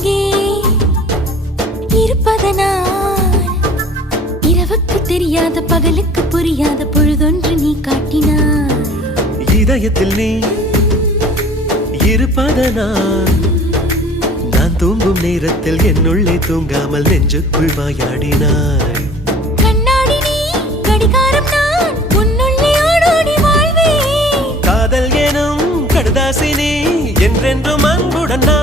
அருகே இருப்பதனால் இரவுக்கு தெரியாத பகலுக்கு புரியாத பொழுதொன்று நீ காட்டினாய். இதயத்தில் நீ இருப்பதனால் நான் தூங்கும் நேரத்தில் என்னுள்ளே தூங்காமல் நெஞ்சுக்குள் வாயாடினாய். கண்ணாடி நீ கடிகாரம் நான் உன்னுள்ளே ஓடோடி வாழ்வே. காதல் எனும் கடுதாசி நீ என்றென்றும் அன்புடன் நான்